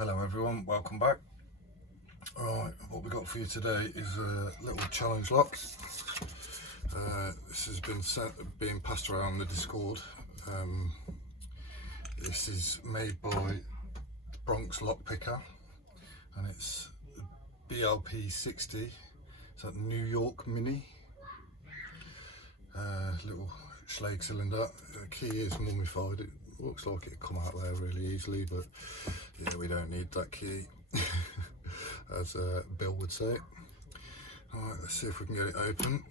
Hello everyone, welcome back. Alright, what we got for you today is a little challenge lock. This has been being passed around the Discord. This is made by Bronx Lock and it's BLP 60. It's that New York Mini. Little Schlage cylinder. The key is mummified. It looks like it'd come out there really easily, but yeah, we don't need that key, as Bill would say. Alright, let's see if we can get it open.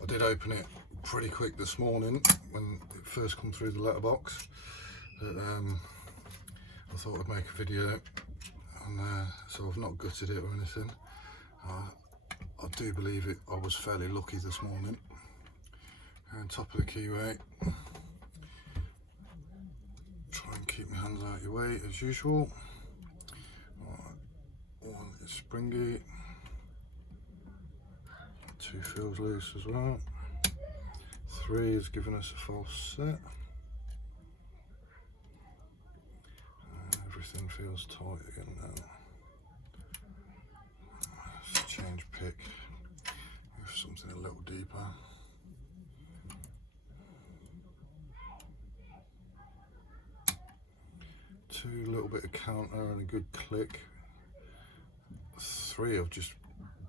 I did open it pretty quick this morning when it first come through the letterbox, but I thought I'd make a video, and so I've not gutted it or anything. I do believe it. I was fairly lucky this morning. On top of the keyway. Try and keep my hands out your way as usual. Right. One is springy. 2 feels loose as well. 3 is giving us a false set. Everything feels tight again now. Let's change pick with something a little deeper. 2 little bit of counter and a good click. 3 I've just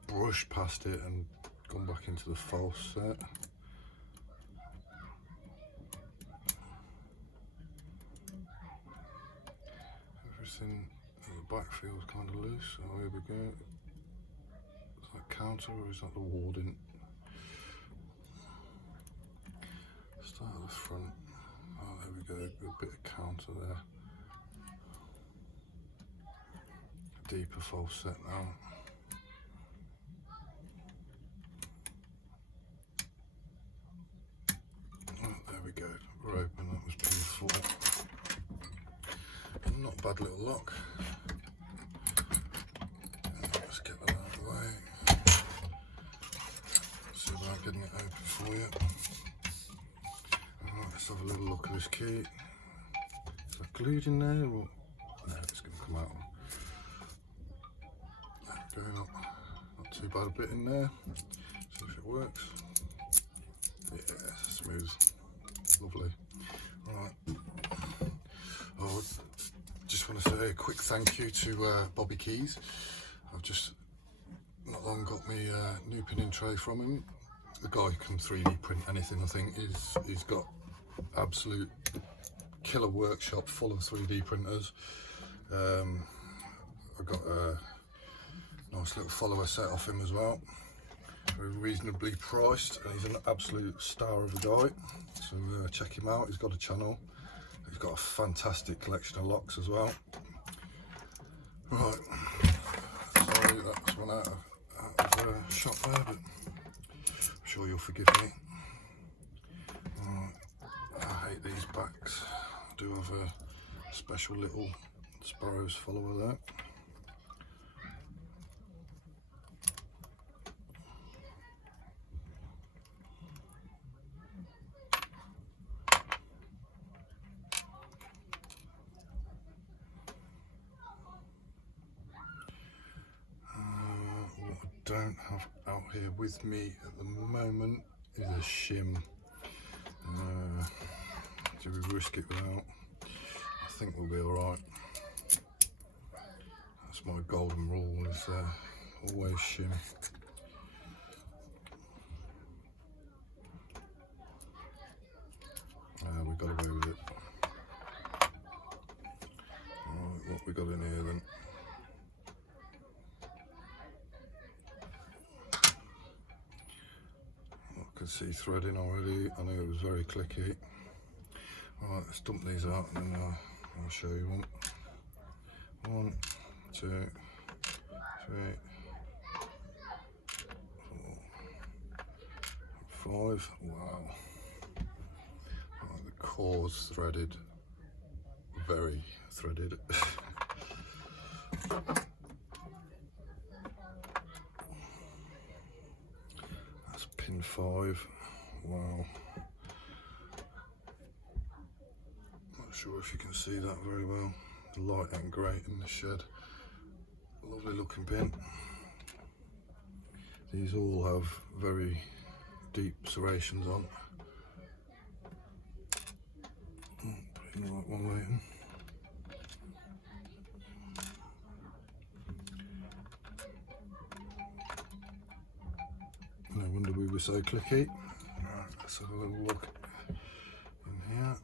brushed past it and gone back into the false set. Everything at the back feels kind of loose. Oh, here we go. Is that counter or is that the warding? Start at the front. Oh, there we go. A good bit of counter there. Deeper false set now. Oh, there we go. We're open. That was pin 4. Not a bad little lock. Let's get that out of the way. See about getting it open for you. Alright, let's have a little look at this key. Is that glued in there? Or? No, it's going to come out. Not too bad a bit in there. See if it works. Yeah, smooth. Lovely. Right. I just want to say a quick thank you to Bobby Keys. I've just not long got me new pinning tray from him. The guy can 3D print anything, I think. He's got absolute killer workshop full of 3D printers. I've got a nice little follower set off him as well. Very reasonably priced, and he's an absolute star of a guy. So check him out. He's got a channel. He's got a fantastic collection of locks as well. Right, sorry that's run out of shop there, but I'm sure you'll forgive me. Right, I hate these backs. I do have a special little Sparrows follower there. Don't have out here with me at the moment is a shim. Do we risk it without? I think we'll be alright. That's my golden rule, is always shim. We got away with it. Alright, what we got in here then? I can see threading already. I know it was very clicky. Alright, let's dump these out and then I'll show you one. 1, 2, 3, 4, 5. Wow. The core's threaded. Very threaded. That's pin 5. Wow. Not sure if you can see that very well. The light ain't great in the shed. Lovely looking pin. These all have very deep serrations on. Putting the right one way in. No wonder we were so clicky. Right, let's have a little look in here.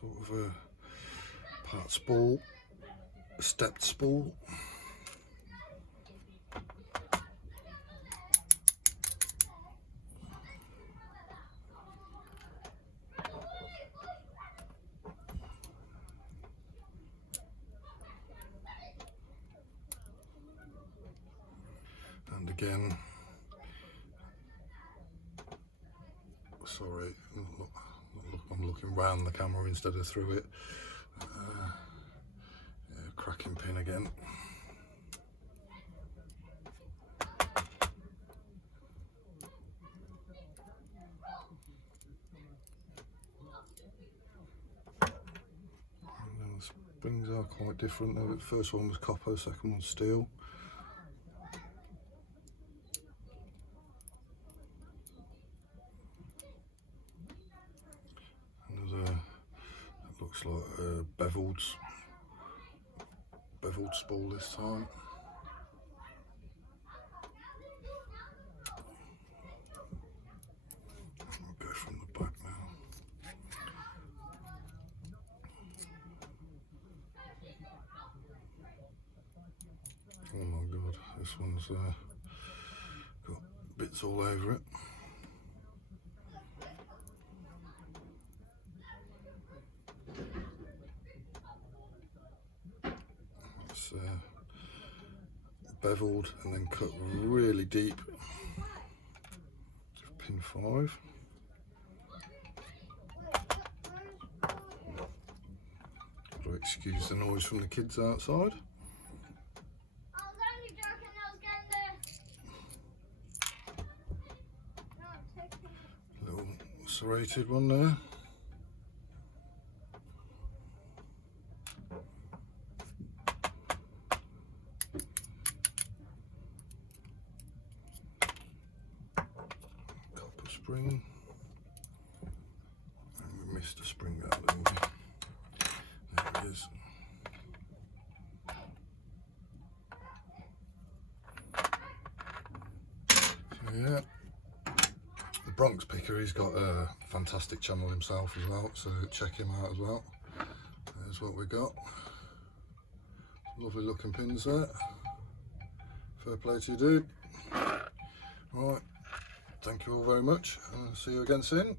Sort of a part spool, a stepped spool. And again, sorry, I'm looking round the camera instead of through it. Yeah, cracking pin again. And the springs are quite different. The first one was copper, second one's steel. It looks like a beveled spool this time. I'll go from the back now. Oh my god, this one's got bits all over it. It's beveled and then cut really deep. Pin 5. Got to excuse the noise from the kids outside. Little serrated one there. Spring, and we missed a spring there, didn't we? There it is. So yeah, the Bronx Picker, he's got a fantastic channel himself as well, so check him out as well. There's what we got. Lovely looking pins there. Fair play to you, dude. Right. Thank you all very much, and see you again soon.